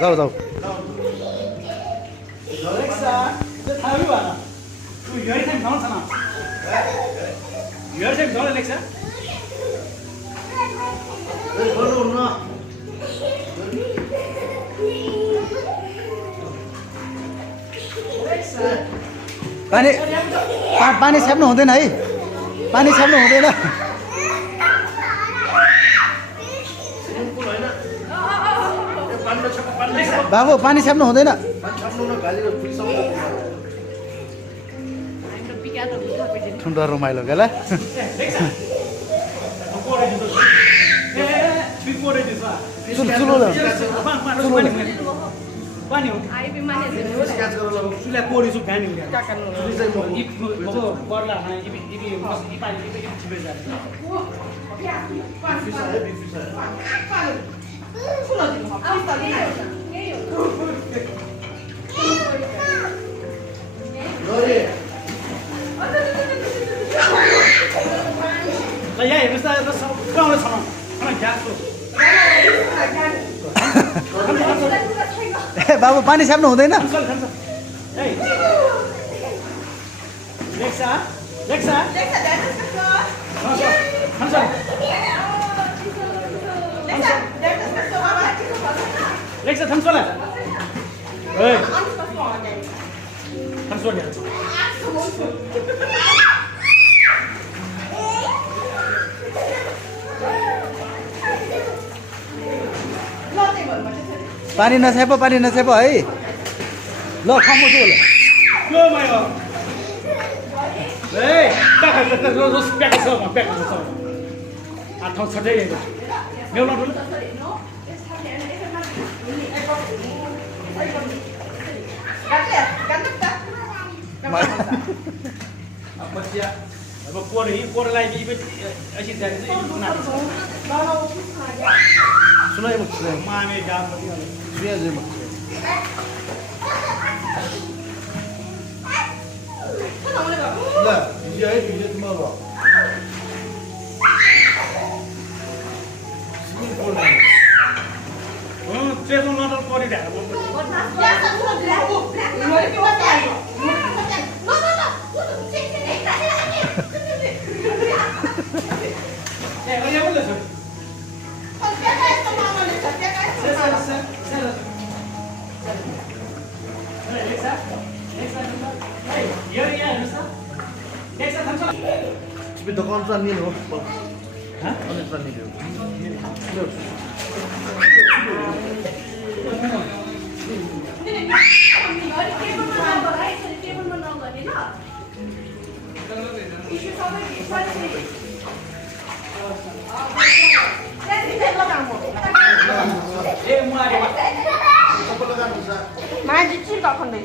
जाऊ जाऊ Alexa,这太远了。就远一点刚才呢。远一点刚才 Alexa。पानी पानी छ्याप्नु हुँदैन है पानी छ्याप्नु हुँदैन बाबु पानी छ्याप्नु हुँदैन ठुलो रमाइलो क्या ल Pani ho. Ai pe mane se no. Sule pori su pani ho. Kakkan no. Ip mo borla ha ibi mas ipa ibi chibe ja. Ya. Pani fisa hai fisa. Pani. Suno di mo. Fisa di. Ngeyo. Lori. La ya ye mesta da sa kaun la sama. Ana gas ko. बाबु पानी छ्याप्नु हुँदैन Alexa, Alexa, Alexa, tamsola. Hey. Tamsola. पानी नछ्याप है ल खामु छु ल Yo mayo. Hey, tak terus pek sama. Atau sedih ya. Meu dulu. Apa dia? Apa por lagi ibu asyik dari itu nak. सुनाइ म Mame jam. सुया जे म ल यो है भिडियो तिम्रो Cedo nonton kori dah. Dia boleh sih. Tapi dokan tuan ni loh. Hah? Ini tuan ni loh. Maju cilik kok ndek.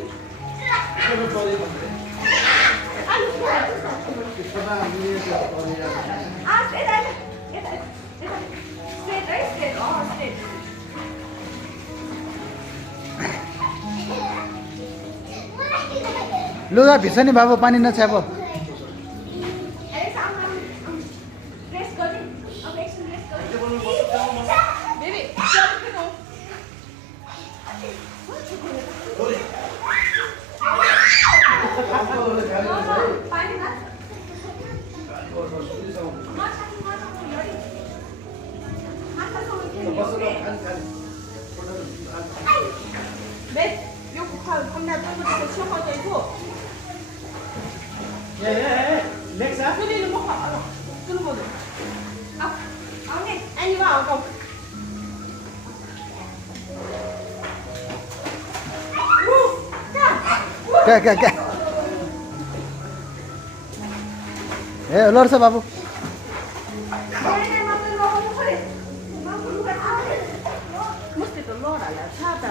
लुगा भिज्छ नि बाबु पानी नछ्याप यो खन्दा चाहिँ सुकाउँदै थियो Alexa. सुनिनु म सुन्नु पर्दैन आउने अनि वा आउँछ क्या ए लड्छ बाबु मुस्ते त लडाला छाता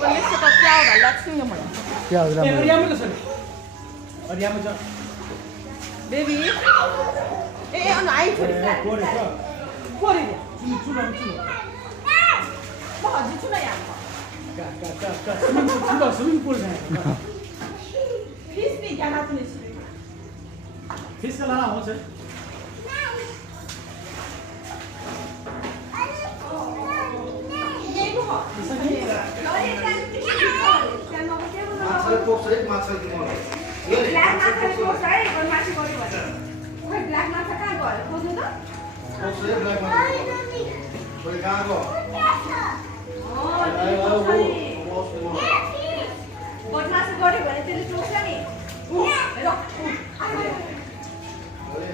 원래 쓰다 짜오라 라츠는 뭐야? क्या हो राम्रो Ariam itu sih. Ariam itu. Baby ए अन आइ छोरी Kori itu. छोरी Cuma. म हजुर छु न यहाँ Swimming pool saya. फिस भी यहाँ माथि नै छु Fish kalau lah, macam. माछाले पोक्छ है माछाले के मलाई ब्ल्याक माछाले पोक्छ है बदमासी गर्यो भने खोइ ब्ल्याक माछा कहाँ गयो खोज्नु त पोक्छ है ब्ल्याक माछा खोइ कहाँ गयो बदमासी गर्यो भने त्यसले टोक्छ नि अरे